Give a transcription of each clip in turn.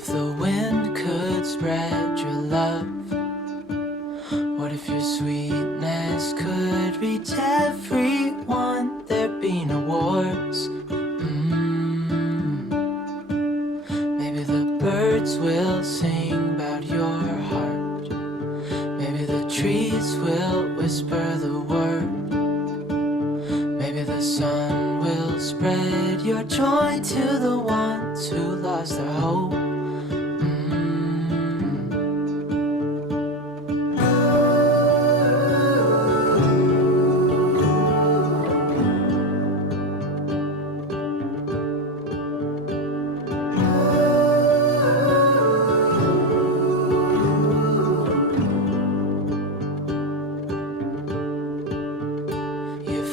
if the wind could spread your love? What if your sweetness could reach everyone? There'd be no wars. Maybe the birds will sing about your heart. Maybe the trees will whisper the word. Maybe the sun will spread your joy to the ones who lost their hope.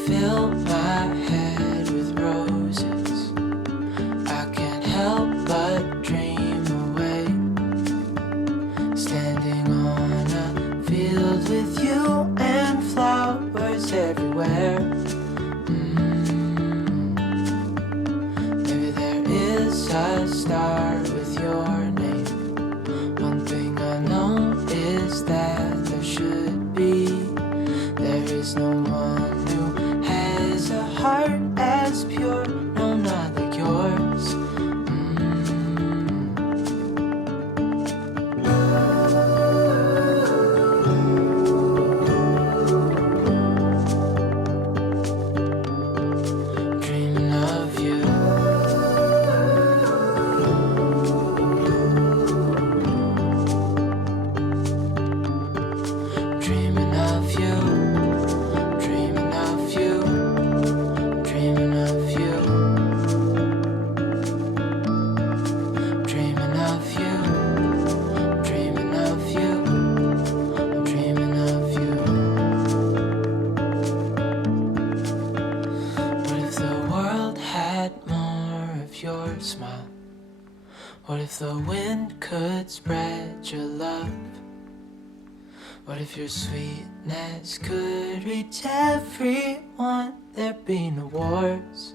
Fill my head with roses. I can't help but dream away, standing on a field with you and flowers everywhere. Maybe there is a star with your name. One thing I know is that there should be. There is no one a heart as pure, no, not like yours. Dreaming of you. Dreaming of you. Your smile. What if the wind could spread your love? What if your sweetness could reach everyone? There'd be no wars.